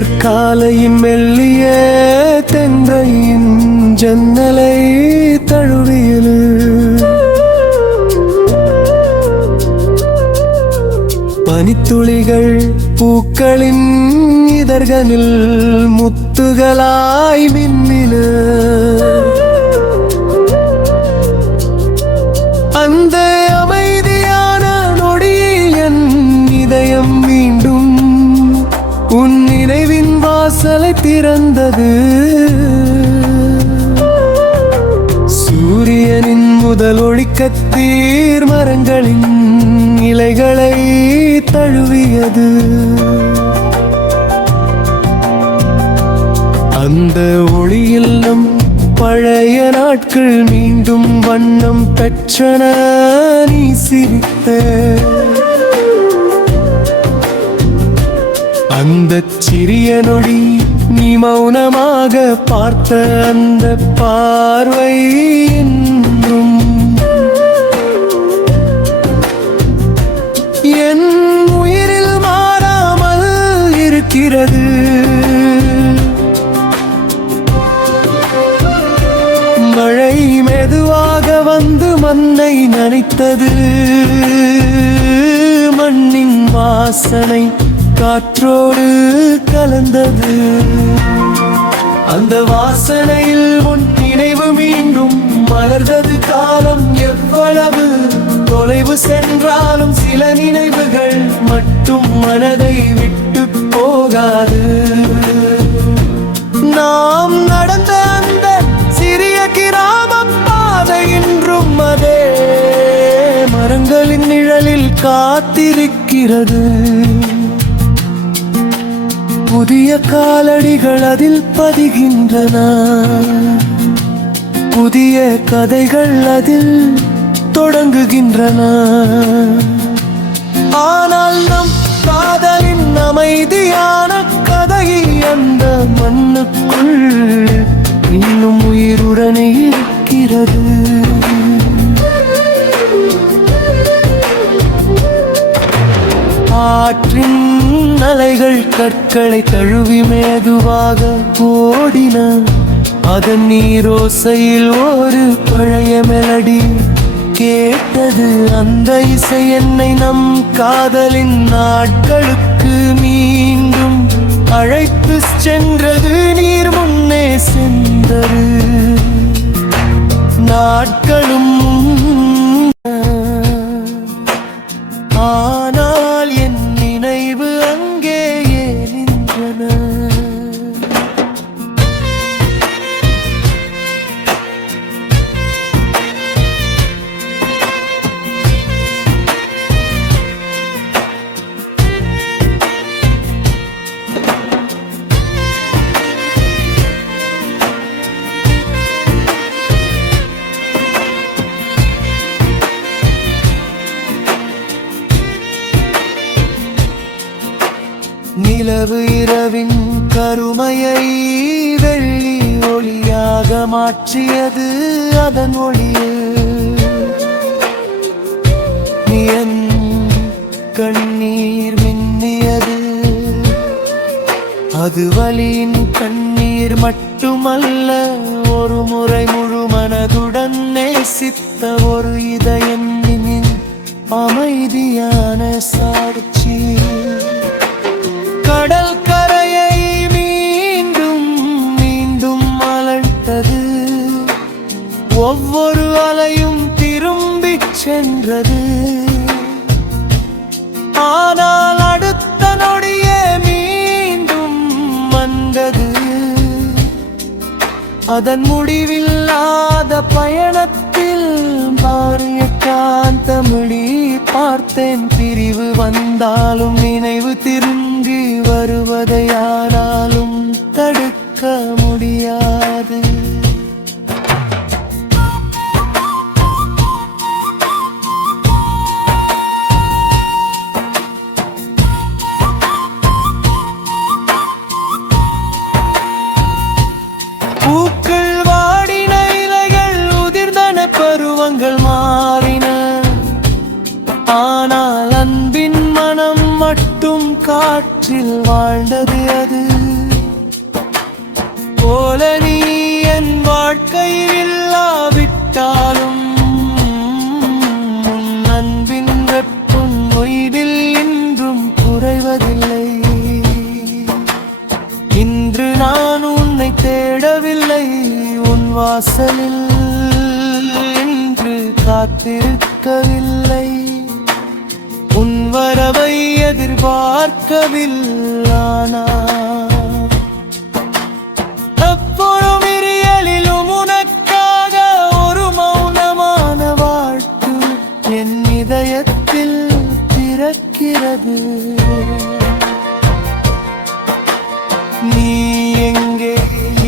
விடியற்காலையின் மெல்லிய தென்றையின் ஜன்னலை தழுவியது பனித்துளிகள் பூக்களின் இதழ்களில் முத்துகளாய் மின்னின. அந்த அமைதியான நொடியில் என் இதயம் மீண்டும் உன் நினைவின் வாசலை திறந்தது. சூரியனின் முதல் ஒளிக்கத்தீர் மரங்களின் இலைகளை தழுவியது. அந்த ஒளியில் நம் பழைய நாட்கள் மீண்டும் வண்ணம் பெற்றன. நீ சிரித்த அந்த சிறிய நொடி, நீ மௌனமாக பார்த்த அந்த பார்வை என்றும் என் உயிரில் மாறாமல் இருக்கிறது. மழை மெதுவாக வந்து மண்ணை நனைத்தது. மண்ணின் வாசனை காற்றோடு கலந்தது. அந்த வாசனையில் உன் நினைவு மீண்டும் மலர்ந்தது. காலம் எவ்வளவு தொலைவு சென்றாலும் சில நினைவுகள் மட்டும் மனதை விட்டு போகாது. நாம் நடந்த அந்த சிறிய கிராம பாதை இன்றும் அதே மரங்களின் நிழலில் காத்திருக்கிறது. புதிய காலடிகள் அதில் பதிகின்றன. புதிய கதைகள் அதில் தொடங்குகின்றன. ஆனால் நம் காதலின் அமைதியான கதை அந்த மண்ணுக்குள் இன்னும் உயிருடனே இருக்கிறது. ஆற்றின் அலைகள் கற்களை தழுவி மெதுவாக ஓடின. அதன் நீரோசையில் ஒரு பழைய மெலடி கேட்டது. அந்த இசை என்னை நம் காதலின் நாட்களுக்கு மீண்டும் அழைத்து சென்றது. நீர் முன்னே சென்றது நாட்களும். ஆனால் என் நினைவு அங்கேயே நின்றன. நிலவு இரவின் கருமையை வெள்ளி ஒளியாக மாற்றியது. அதன் ஒளியில் என் கண்ணீர் மின்னியது. அது வலியின் கண்ணீர் மட்டுமல்ல, ஒரு முறை முழு மனதுடன் நேசித்த ஒரு இதயத்தின் அமைதியான சாட்சி. கடல் கரையை மீண்டும் மீண்டும் அலைத்தது. ஒவ்வொரு அலையும் திரும்பிச் சென்றது. ஆனால் அடுத்த நொடியே மீண்டும் வந்தது. அதன் முடிவில்லாத பயணத்தில் பாரிய காந்தமொழி பார்த்தேன். பிரிவு வந்தாலும் நினைவு திரும்பி வருவதை யாராலும் தடுக்க முடியாது. பூக்கள் வாடின, இலைகள் உதிர்ந்தன, பருவங்கள் மாறின. ஆனால் அன்பின் மனம் மட்டும் காற்றில் வாழ்ந்தது. அது வாழ்க்கையில் இல்லாவிட்டாலும் அன்பின் வெப்பம் மொய்தில் இன்றும் குறைவதில்லை. இன்று நான் உன்னை தேடவில்லை, உன் வாசலில் இன்று காத்திருக்கவில்லை. உன் வரவை எதிர்பார்க்கவில்லை. எப்பொழுதும் இரியலிலும் உனக்காக ஒரு மௌனமான வாழ்த்து என் இதயத்தில் பிறக்கிறது. நீ எங்கே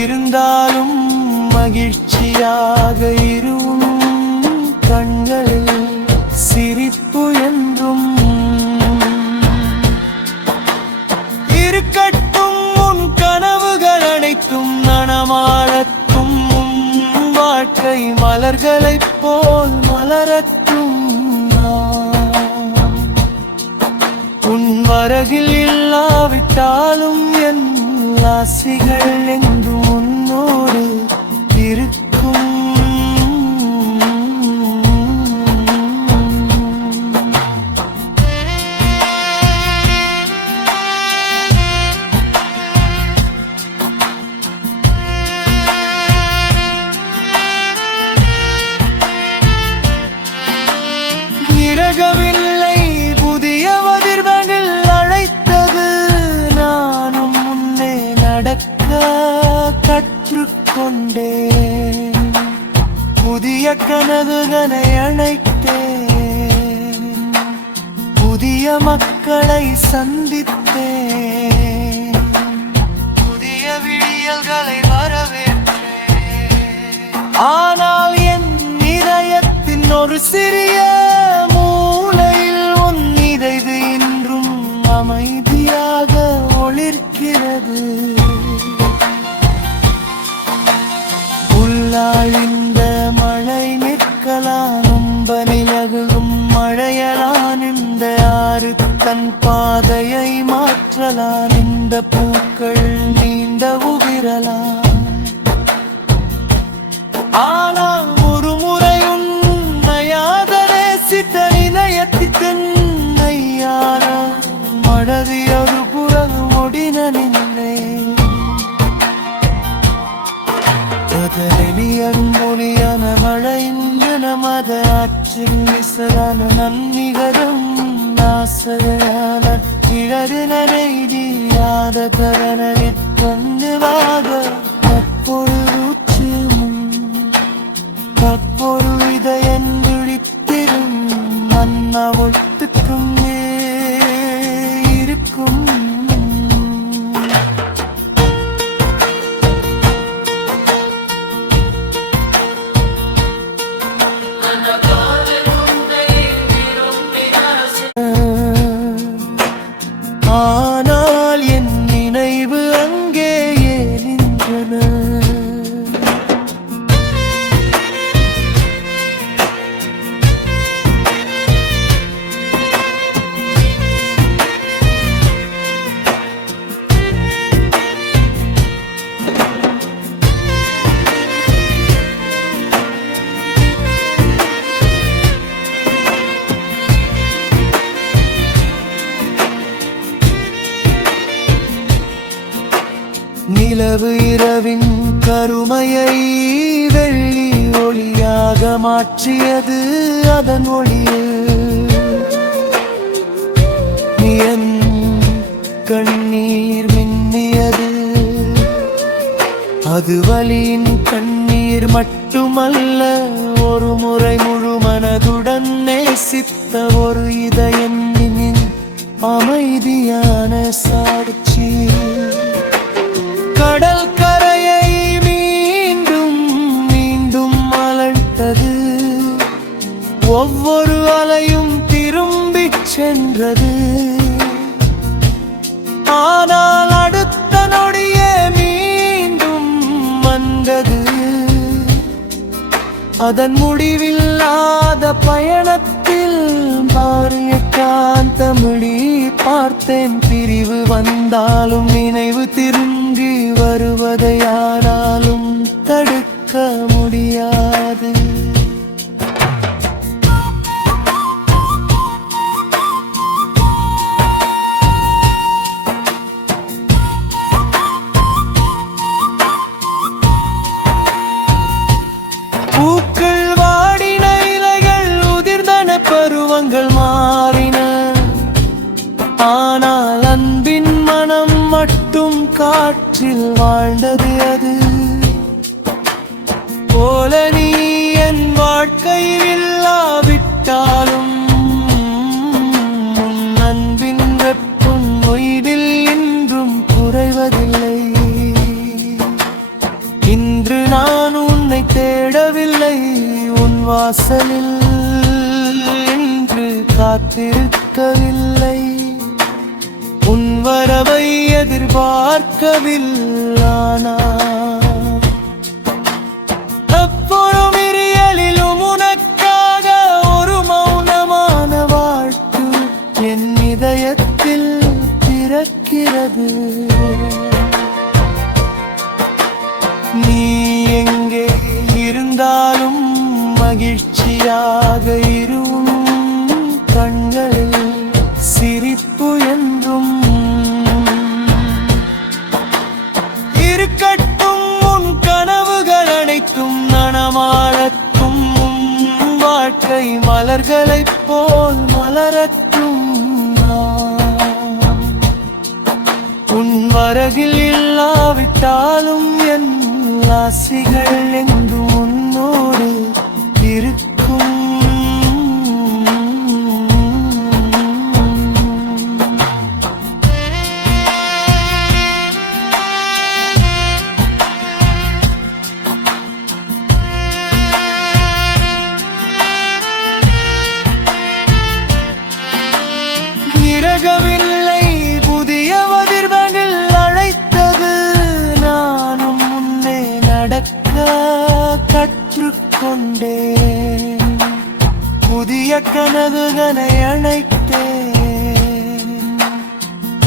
இருந்தாலும் மகிழ்ச்சியாக இருக்கும் கண்களில் சிரிப்பு என்றும் இருக்கட்டும். உன் கனவுகள் அனைத்தும் நனமாடட்டும். வாழ்க்கை மலர்களைப் போல் மலரட்டும். உன் வரகில் இல்லாவிட்டாலும் என் ஆசைகள் என்றும் உன்னோடு இருக்கும். இறகவில்லை, புதிய அதிர்வெண்ணில் அழைத்தது. நானும் முன்னே நடக்க கற்றுக்கொண்டேன். புதிய கனவுகளை அணைத்தேன். புதிய மக்களை சந்தித்தேன். புதிய விடியல்களை வரவேற்றேன். ஆனால் என் இதயத்தின் ஒரு சிறிய மூலையில் உன் நிறைவு இன்றும் அமைதியாக ஒளிர்கிறது. உள்ளாழ்ந்த மழை நிற்கலாம், நம்ப நிலகும் மழையலான். இந்த ஆறு தன் பாதையை மாற்றலாம். இந்த பூக்கள் நீண்ட உதிரலாம். ஆனால் ஒரு முறை உன்னையாக நேசித்த இதயத்தின் ஐயான மடதி ஒரு புறம் முடின நின்றே. மொழியான மழையின் நமத ஆற்றில் விசலான நன்மிகரும் நாசகையான இழறு நனைதியாத தரணிற் வந்துவாக அப்பொழுது அப்பொரு இதயன் விழித்திரும் மன்னா ஒட்டுக்கும் இருக்கும். ஆனால் என் நினைவு அங்கே ஏறின்றன. நிலவு இரவின் கருமையை வெள்ளி ஒளியாக மாற்றியது. அதன் ஒளியில் என் கண்ணீர் மின்னியது. அது வலியின் கண்ணீர் மட்டுமல்ல, ஒரு முறை முழு மனதுடன் நேசித்த ஒரு இதயத்தின் அமைதியான சாட்சி. கடல் கரையை மீண்டும் மீண்டும் அலைத்தது. ஒவ்வொரு அலையும் திரும்பிச் சென்றது. ஆனால் அடுத்த நொடியே மீண்டும் வந்தது. அதன் முடிவில்லாத பயணத்தில் மாறிய காந்தமிழி பார்த்தேன். பிரிவு வந்தாலும் நினைவு திரும்பி வருவதை யாராலும் தடுக்க காற்றில் வாழ்ந்தது அது போல நீ என் வாழ்க்கையில் இல்லாவிட்டாலும் அன்பின் வெப்பும் ஒய்தில் இன்றும் குறைவதில்லை. இன்று நான் உன்னை தேடவில்லை, உன் வாசலில் இன்று காத்திருக்கவில்லை. உன் வரவை எதிர்பார்க்கவில்லை. எப்பொழுதும் இரியலிலும் உனக்காக ஒரு மௌனமான வாழ்த்து என் இதயத்தில் பிறக்கிறது. நீ எங்கே இருந்தாலும் மகிழ்ச்சியாக இருக்கும் கண்களில் சிரிப்பு என்றும் இருக்கட்டும். உன் கனவுகள் அனைத்தும் நனமாடட்டும். வாழ்க்கை மலர்களைப் போல் மலரட்டும். உன் வரகில் இல்லாவிட்டாலும் என் ஆசைகள் என்றும் உன்னோடு இருக்கும். நிரகவில்லை புதிய வதிர்வனில் அழைத்தது. நானும் முன்னே நடக்க கற்றுக்கொண்டேன். புதிய கனவுகளை அணைத்தேன்.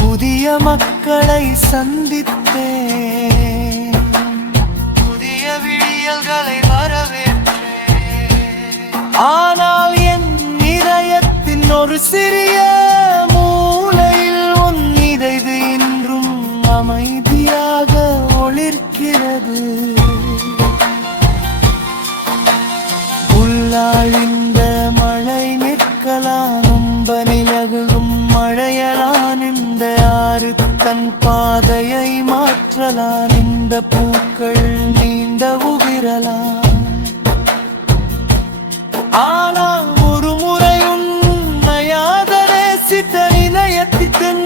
புதிய மக்களை சந்தித்தேன். புதிய விடியல்களை வரவேற்றேன். ஆனால் என் இதயத்தின் ஒரு சிறிய மூலையில் உன் இதழ்து இன்றும் அமைதியாக ஒளிர்கிறது. உள்ளாழ்ந்த மழை நிற்கலாம், நும்பனிலகும் மழையலான். இந்த ஆறு தன் பாதையை மாற்றலாம். இந்த பூக்கள் நீண்ட உதிரலாம். ஆனால் ஒரு முறை உன்னையாதரே சித்த நிலையத்தின்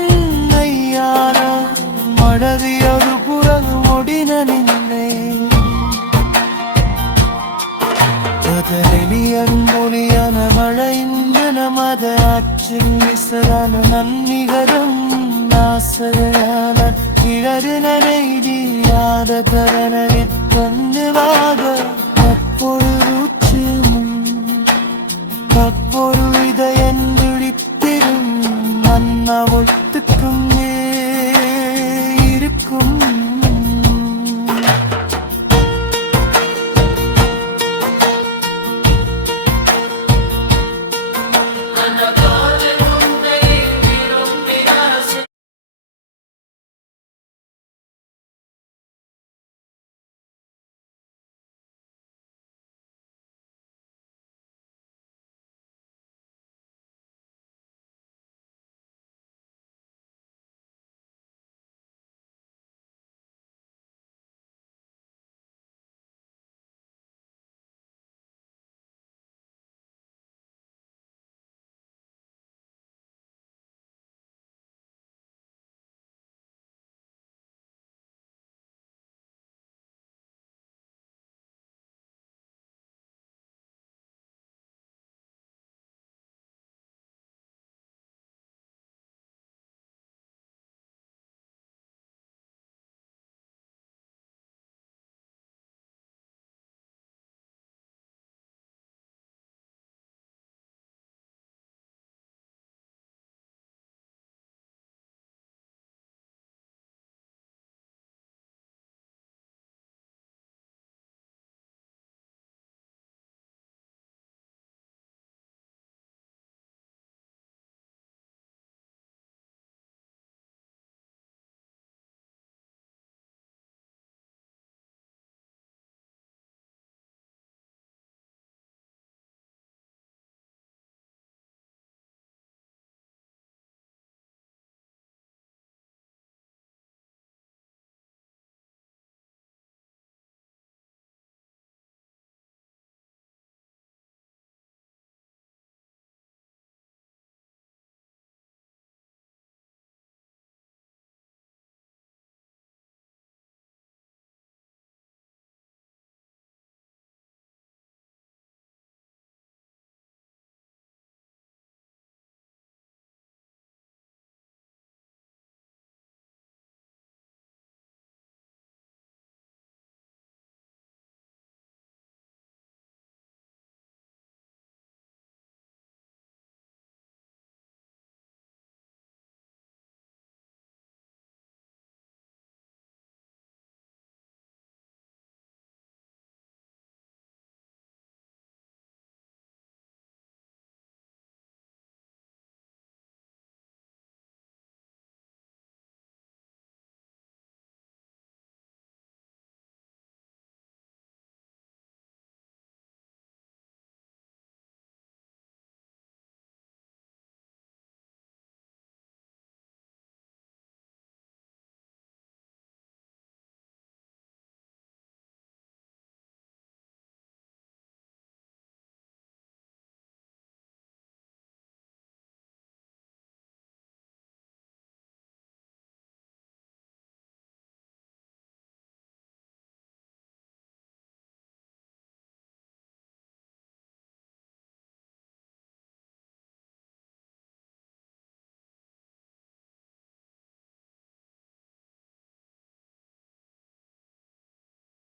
ஐயான மடதியொரு புறகு முடின நின்றே. அதெளியரும் மொழியான மழையின் மத ஆற்றின் விசரான நன்னிகரும் நாசகையான கிழறு நரைதியாத தரனரை தந்துவாக அப்பொரு இதயன் துடித்திரும் மன்னவுள்